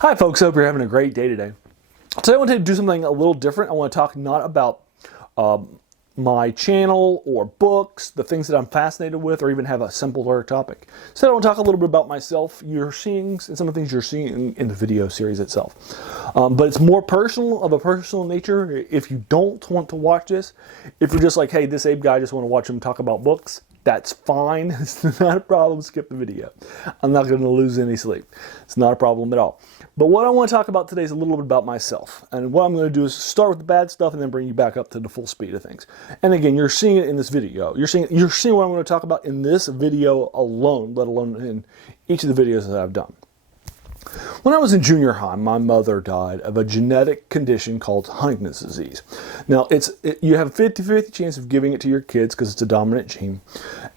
Hi folks, hope you're having a great day today. Today I want to do something a little different. I want to talk not about my channel or books, the things that I'm fascinated with, or even have a simpler topic. Instead I want to talk a little bit about myself, you're seeing, and some of the things you're seeing in the video series itself. But it's more personal, of a personal nature. If you don't want to watch this, if you're just like, hey, this Abe guy, I just want to watch him talk about books, that's fine. It's not a problem. Skip the video. I'm not going to lose any sleep. It's not a problem at all. But what I want to talk about today is a little bit about myself. And what I'm going to do is start with the bad stuff and then bring you back up to the full speed of things. And again, you're seeing it in this video. You're seeing what I'm going to talk about in this video alone, let alone in each of the videos that I've done. When I was in junior high, my mother died of a genetic condition called Huntington's disease. Now, you have a 50-50 chance of giving it to your kids because it's a dominant gene,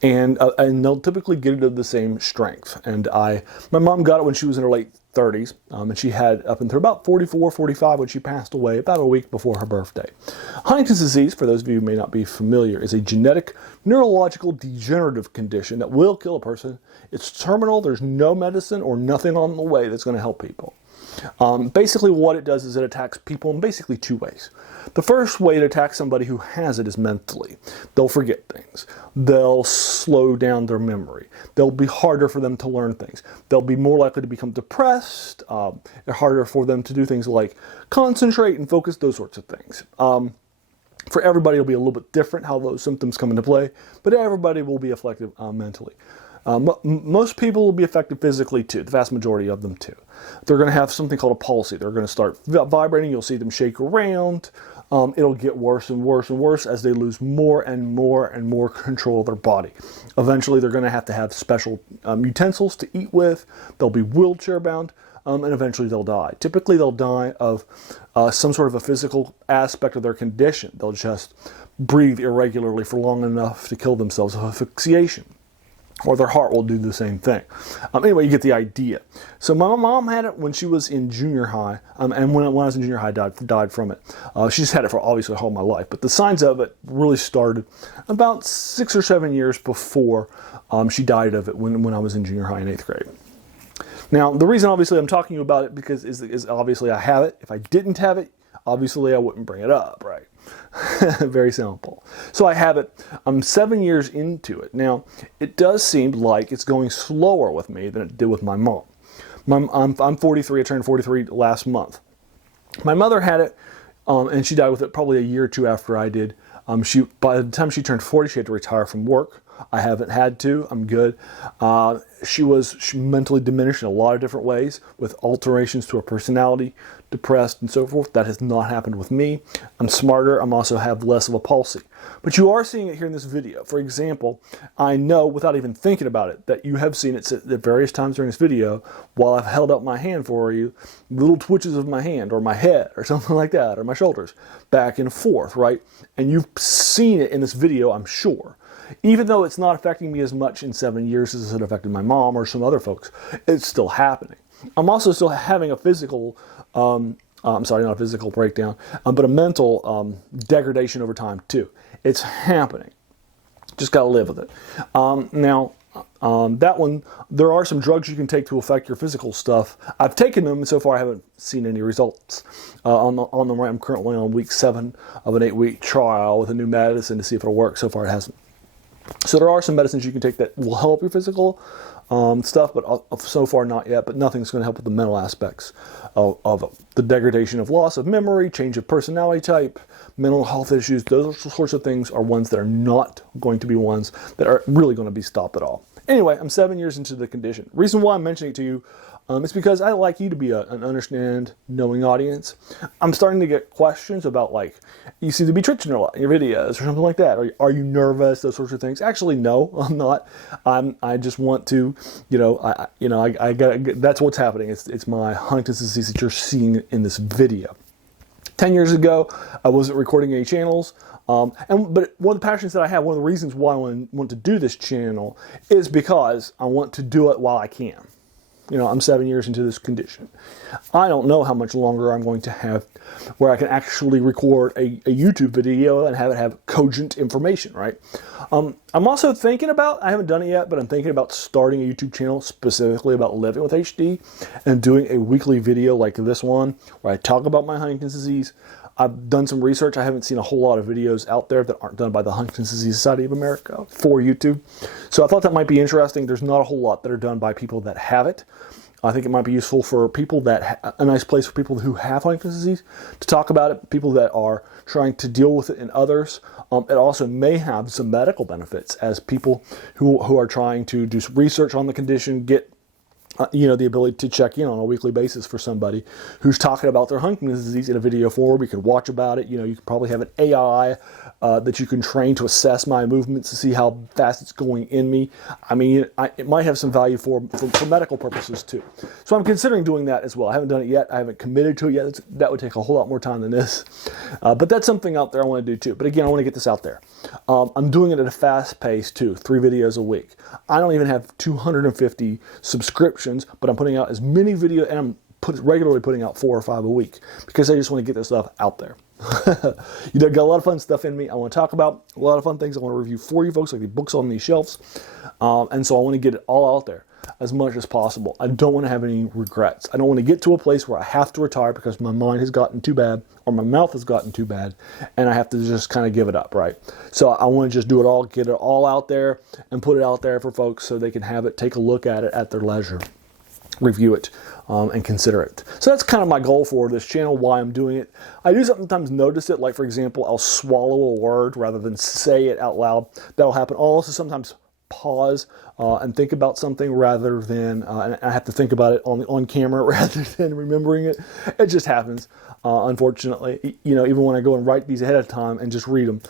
and they'll typically get it of the same strength. And my mom got it when she was in her late 30s, and she had up until about 44, 45 when she passed away, about a week before her birthday. Huntington's disease, for those of you who may not be familiar, is a genetic neurological degenerative condition that will kill a person. It's terminal. There's no medicine or nothing on the way that's going to help people. Basically what it does is it attacks people in basically two ways. The first way to attack somebody who has it is mentally. They'll forget things. They'll slow down their memory. They'll be harder for them to learn things. They'll be more likely to become depressed. Harder for them to do things like concentrate and focus, those sorts of things. For everybody, it'll be a little bit different how those symptoms come into play, but everybody will be affected mentally. Most people will be affected physically too, the vast majority of them too. They're going to have something called a palsy. They're going to start vibrating. You'll see them shake around. It'll get worse and worse and worse as they lose more and more and more control of their body. Eventually, they're going to have special utensils to eat with. They'll be wheelchair bound, and eventually they'll die. Typically, they'll die of some sort of a physical aspect of their condition. They'll just breathe irregularly for long enough to kill themselves of asphyxiation. Or their heart will do the same thing. Anyway, you get the idea. So my mom had it when she was in junior high, and when I was in junior high, died from it. She's had it for obviously all my life, but the signs of it really started about 6 or 7 years before she died of it when I was in junior high in 8th grade. Now, the reason obviously I'm talking to you about it because is obviously I have it. If I didn't have it, obviously I wouldn't bring it up, right? Very simple. So I have it. I'm 7 years into it. Now, it does seem like it's going slower with me than it did with my mom. I'm 43. I turned 43 last month. My mother had it, and she died with it probably a year or two after I did. By the time she turned 40, she had to retire from work. I haven't had to. I'm good. She mentally diminished in a lot of different ways with alterations to her personality, depressed and so forth. That has not happened with me. I'm smarter. I'm also have less of a palsy. But you are seeing it here in this video. For example, I know without even thinking about it that you have seen it at various times during this video while I've held up my hand for you, little twitches of my hand or my head or something like that, or my shoulders back and forth, right? And you've seen it in this video, I'm sure. Even though it's not affecting me as much in 7 years as it affected my mom or some other folks, it's still happening. I'm also still having a physical, I'm sorry, not a physical breakdown, but a mental degradation over time too. It's happening. Just got to live with it. Now, that one, there are some drugs you can take to affect your physical stuff. I've taken them, and so far I haven't seen any results on them. I'm currently on week 7 of an 8-week trial with a new medicine to see if it'll work. So far it hasn't. So there are some medicines you can take that will help your physical stuff, but so far not yet. But nothing's going to help with the mental aspects of it. The degradation of loss of memory, change of personality type, mental health issues. Those sorts of things are ones that are not going to be ones that are really going to be stopped at all. Anyway, I'm 7 years into the condition. Reason why I'm mentioning it to you is because I like you to be an understand, knowing audience. I'm starting to get questions about, like, you seem to be twitching a lot in your videos or something like that. Are you nervous? Those sorts of things. Actually, no, I'm not. I just want to, I got. That's what's happening. It's my Huntington's disease that you're seeing in this video. 10 years ago, I wasn't recording any channels. But one of the passions that I have, one of the reasons why I want to do this channel is because I want to do it while I can. I'm 7 years into this condition. I don't know how much longer I'm going to have where I can actually record a YouTube video and have it have cogent information, right? I'm also thinking about, I haven't done it yet, but I'm thinking about starting a YouTube channel specifically about living with HD and doing a weekly video like this one where I talk about my Huntington's disease. I've done some research. I haven't seen a whole lot of videos out there that aren't done by the Huntington's Disease Society of America for YouTube. So I thought that might be interesting. There's not a whole lot that are done by people that have it. I think it might be useful for people that, a nice place for people who have Huntington's disease to talk about it, people that are trying to deal with it in others. It also may have some medical benefits as people who are trying to do some research on the condition, get the ability to check in on a weekly basis for somebody who's talking about their Huntington's disease in a video form. You can watch about it. You can probably have an AI that you can train to assess my movements to see how fast it's going in me. I mean, it might have some value for medical purposes too. So I'm considering doing that as well. I haven't done it yet. I haven't committed to it yet. That would take a whole lot more time than this. But that's something out there I want to do too. But again, I want to get this out there. I'm doing it at a fast pace too, 3 videos a week. I don't even have 250 subscriptions, but I'm putting out as many videos, and I'm regularly putting out 4 or 5 a week because I just want to get this stuff out there. Got a lot of fun stuff in me I want to talk about, a lot of fun things I want to review for you folks, like the books on these shelves. And so I want to get it all out there as much as possible. I don't want to have any regrets. I don't want to get to a place where I have to retire because my mind has gotten too bad or my mouth has gotten too bad and I have to just kind of give it up, right? So I want to just do it all, get it all out there and put it out there for folks so they can have it, take a look at it at their leisure, review it, and consider it. So that's kind of my goal for this channel, why I'm doing it. I do sometimes notice it, like for example, I'll swallow a word rather than say it out loud. That'll happen. I'll also sometimes pause and think about something rather than, and I have to think about it on camera rather than remembering it. It just happens, unfortunately. Even when I go and write these ahead of time and just read them,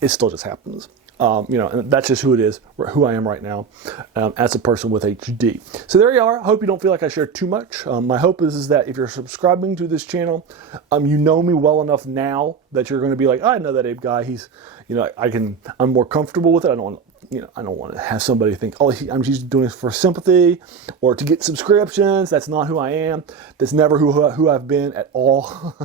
it still just happens. And that's just who it is, who I am right now, as a person with HD. So there you are. I hope you don't feel like I shared too much. My hope is that if you're subscribing to this channel, you know me well enough now that you're going to be like, I know that Abe guy. He's, I'm more comfortable with it. I don't want to have somebody think, I'm just doing this for sympathy or to get subscriptions. That's not who I am. That's never who I've been at all.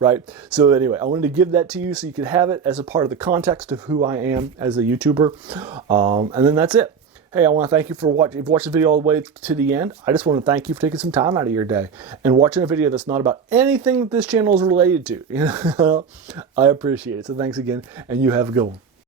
Right? So anyway, I wanted to give that to you so you could have it as a part of the context of who I am as a YouTuber. And then that's it. Hey, I want to thank you for watching. If you've watched the video all the way to the end, I just want to thank you for taking some time out of your day and watching a video that's not about anything that this channel is related to. I appreciate it. So thanks again, and you have a good one.